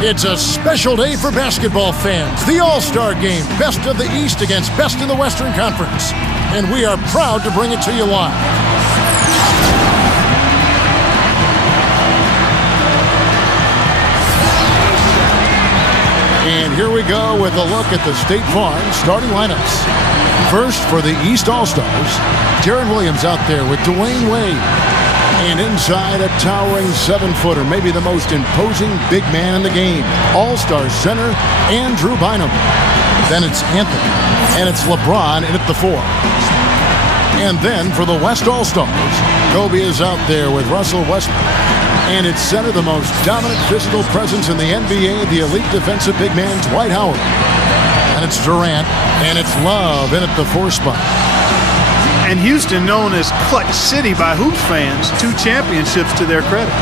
It's a special day for basketball fans. The All-Star Game, best of the East against best in the Western Conference. And we are proud to bring it to you live. And here we go with a look at the State Farm starting lineups. First, for the East All-Stars, Deron Williams out there with Dwyane Wade. And inside, a towering 7-footer, maybe the most imposing big man in the game. All-Star center, Andrew Bynum. Then it's Anthony, and it's LeBron in at the 4. And then for the West All-Stars, Kobe is out there with Russell Westbrook. And it's center, the most dominant physical presence in the NBA, the elite defensive big man, Dwight Howard. And it's Durant, and it's Love in at the 4 spot. And Houston, known as Clutch City by Hoops fans, 2 championships to their credit.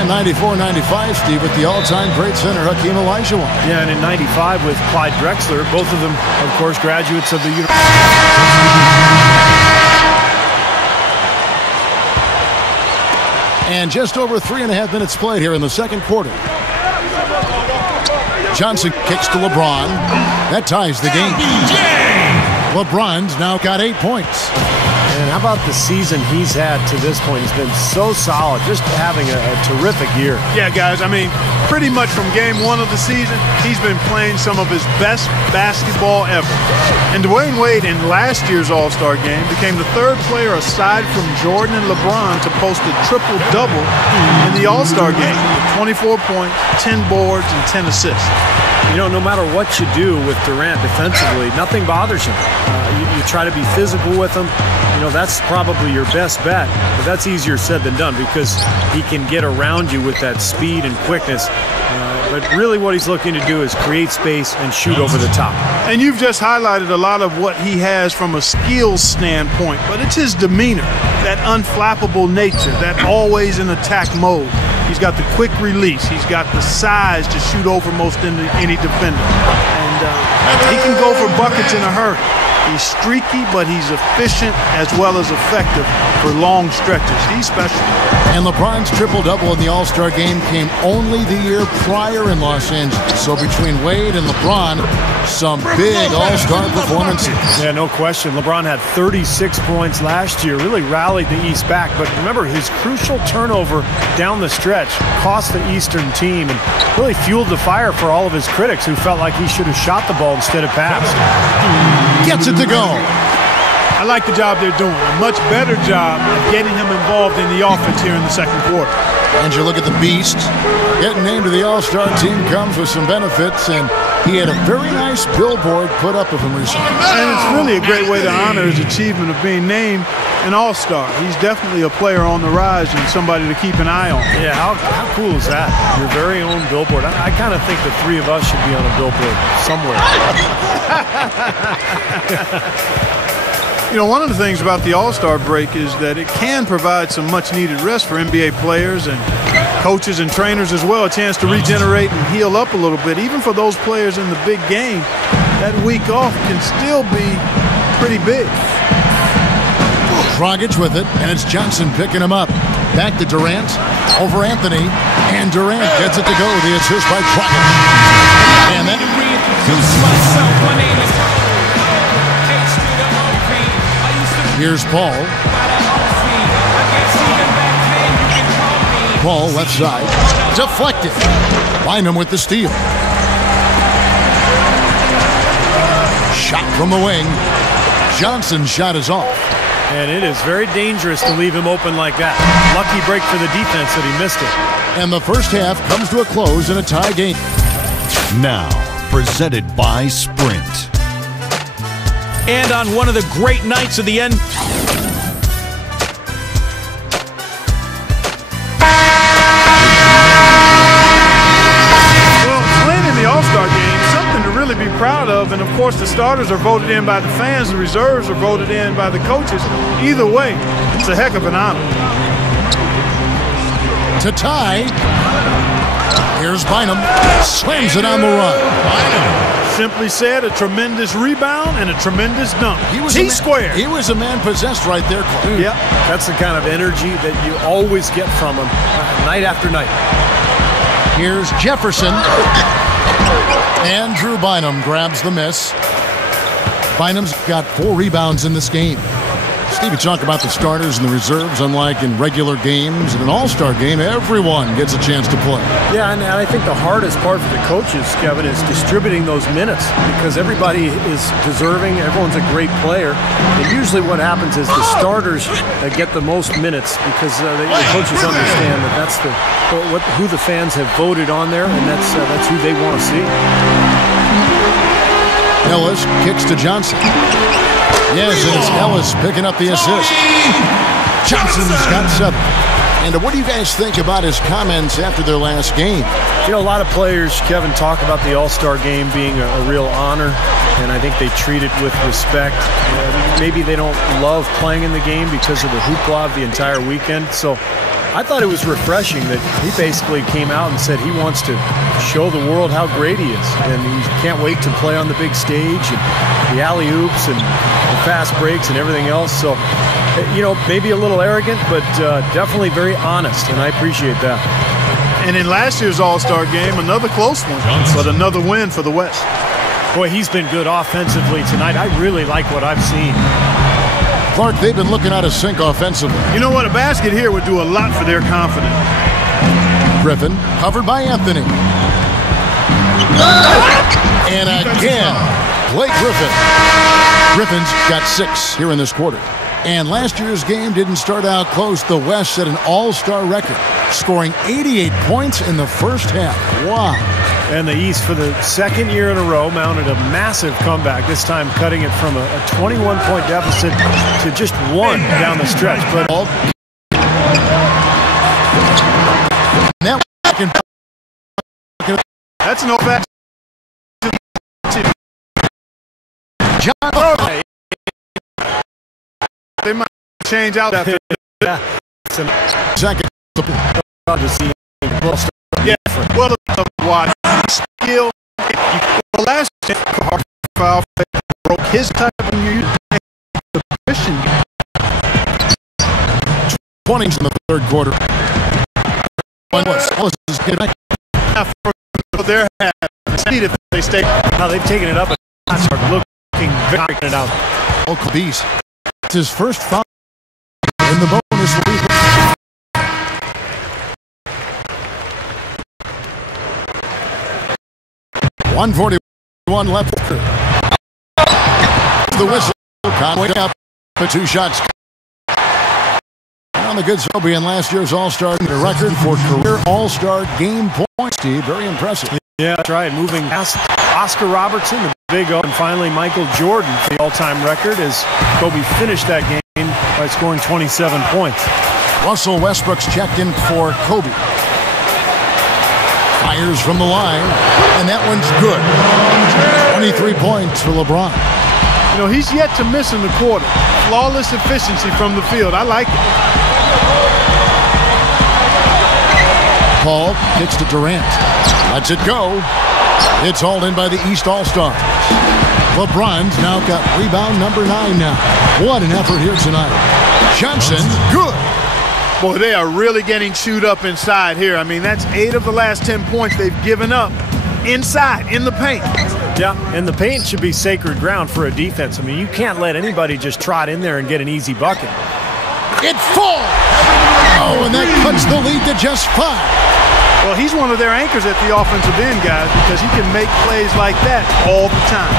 And 94-95, Steve, with the all-time great center, Hakeem Olajuwon. Yeah, and in 95 with Clyde Drexler, both of them, of course, graduates of the university. And just over 3.5 minutes played here in the second quarter. Johnson kicks to LeBron. That ties the game. LeBron's now got 8 points. And how about the season he's had to this point? He's been so solid, just having a terrific year. Yeah, guys, I mean, pretty much from game 1 of the season, he's been playing some of his best basketball ever. And Dwyane Wade in last year's All-Star game became the 3rd player aside from Jordan and LeBron to post a triple-double in the All-Star game with 24 points, 10 boards, and 10 assists. You know, no matter what you do with Durant defensively, nothing bothers him. You try to be physical with him. You know, that's probably your best bet, but that's easier said than done because he can get around you with that speed and quickness. But really what he's looking to do is create space and shoot over the top. And you've just highlighted a lot of what he has from a skills standpoint, but it's his demeanor, that unflappable nature, that always in attack mode. He's got the quick release. He's got the size to shoot over most any defender. And he can go for buckets in a hurry. He's streaky, but he's efficient as well as effective for long stretches. He's special. And LeBron's triple-double in the All-Star game came only the year prior in Los Angeles. So between Wade and LeBron, some big All-Star performances. Yeah, no question. LeBron had 36 points last year, really rallied the East back. But remember, his crucial turnover down the stretch cost the Eastern team and really fueled the fire for all of his critics who felt like he should have shot the ball instead of passed. Gets it to go. I like the job they're doing. A much better job of getting him involved in the offense here in the second quarter. And you look at the Beast. Getting named to the All-Star team comes with some benefits, and he had a very nice billboard put up of him recently. And it's really a great way to honor his achievement of being named an All-Star. He's definitely a player on the rise and somebody to keep an eye on. Yeah, how cool is that? Your very own billboard. I kind of think the 3 of us should be on a billboard somewhere. You know, one of the things about the All-Star break is that it can provide some much-needed rest for NBA players and coaches and trainers as well, a chance to regenerate and heal up a little bit. Even for those players in the big game, that week off can still be pretty big. Dragic with it, and it's Johnson picking him up. Back to Durant, over Anthony, and Durant gets it to go. The assist by Dragic. And then here's Paul. Paul left side, deflected. Bynum with the steal. Shot from the wing. Johnson's shot is off. And it is very dangerous to leave him open like that. Lucky break for the defense that he missed it. And the first half comes to a close in a tie game. Now, presented by Sprint. And on one of the great nights of the end. Well, playing in the All-Star game, something to really be proud of. And, of course, the starters are voted in by the fans. The reserves are voted in by the coaches. Either way, it's a heck of an honor. To tie. Here's Bynum. Slams it on the run. Bynum. Simply said, a tremendous rebound and a tremendous dunk. T-square. He was a man possessed right there, Clark. Yeah, that's the kind of energy that you always get from him night after night. Here's Jefferson. Andrew Bynum grabs the miss. Bynum's got 4 rebounds in this game. Steve, you talk about the starters and the reserves. Unlike in regular games, in an all-star game, everyone gets a chance to play. Yeah, and I think the hardest part for the coaches, Kevin, is distributing those minutes because everybody is deserving. Everyone's a great player. And usually what happens is the starters get the most minutes because the coaches understand that that's who the fans have voted on there, and that's who they want to see. Ellis kicks to Johnson. Yes, and it's Ellis picking up the assist. Johnson's got 7. And what do you guys think about his comments after their last game? You know, a lot of players, Kevin, talk about the All-Star game being a real honor, and I think they treat it with respect. Maybe they don't love playing in the game because of the hoopla of the entire weekend. So I thought it was refreshing that he basically came out and said he wants to show the world how great he is, and he can't wait to play on the big stage and the alley-oops and the fast breaks and everything else. So, you know, maybe a little arrogant, but definitely very honest, and I appreciate that. And in last year's All-Star game, another close one, but another win for the West. Boy, he's been good offensively tonight. I really like what I've seen. Clark, they've been looking out of sync offensively. You know what? A basket here would do a lot for their confidence. Griffin, covered by Anthony. And again, Blake Griffin. Griffin's got 6 here in this quarter. And last year's game didn't start out close. The West set an all-star record, scoring 88 points in the first half. Wow. And the East, for the second year in a row, mounted a massive comeback, this time cutting it from a 21-point deficit to just 1 down the stretch. But that's an old-fashioned. They might change out after second. Yeah, well, watch skill. Well, last hard foul broke his type when you use the position. 20s in the third quarter. They're speed if they stay. Now they've taken it up and start looking very good out. Beast. It's his first foul in the bonus lead. .141 left. The whistle. Conway up for 2 shots. On the good Sobe in last year's All-Star, the record for career All-Star game points, Steve. Very impressive. Yeah, that's right. Moving past Oscar Robertson, the Big O, and finally Michael Jordan for the all-time record as Kobe finished that game by scoring 27 points. Russell Westbrook's checked in for Kobe. Fires from the line, and that one's good. 23 points for LeBron. You know, he's yet to miss in the quarter. Flawless efficiency from the field. I like it. Paul kicks to Durant. Lets it go. It's hauled in by the East All-Stars. LeBron's now got rebound number 9 now. What an effort here tonight. Johnson, good. Boy, they are really getting chewed up inside here. I mean, that's 8 of the last 10 points they've given up inside, in the paint. Yeah, and the paint should be sacred ground for a defense. I mean, you can't let anybody just trot in there and get an easy bucket. It falls. Oh, and that cuts the lead to just 5. Well, he's one of their anchors at the offensive end, guys, because he can make plays like that all the time.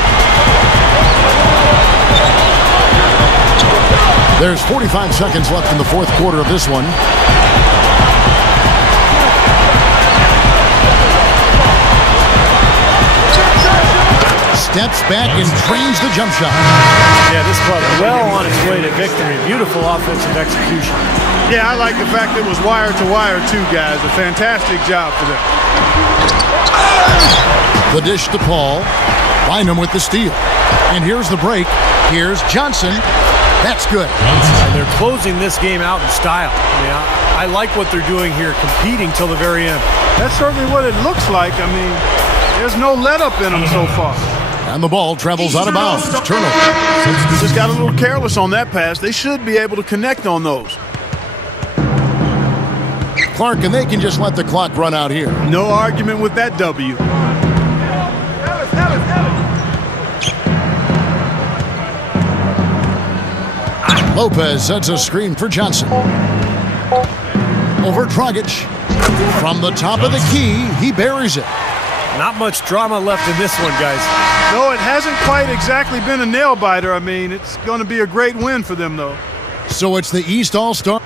There's 45 seconds left in the fourth quarter of this one. Steps back and trains the jump shot. Yeah, this club well on its way to victory. Beautiful offensive execution. Yeah, I like the fact that it was wire to wire too, guys. A fantastic job for them. The dish to Paul. Bynum with the steal. And here's the break. Here's Johnson. That's good. And they're closing this game out in style. I mean, I like what they're doing here, competing till the very end. That's certainly what it looks like. I mean, there's no let-up in them so far. And the ball travels out of bounds. Turnover. Just got a little careless on that pass. They should be able to connect on those. Clark, and they can just let the clock run out here. No argument with that W. Lopez sets a screen for Johnson. Over Dragic. From the top of the key, he buries it. Not much drama left in this one, guys. No, it hasn't quite exactly been a nail-biter. I mean, it's going to be a great win for them, though. So it's the East All-Star.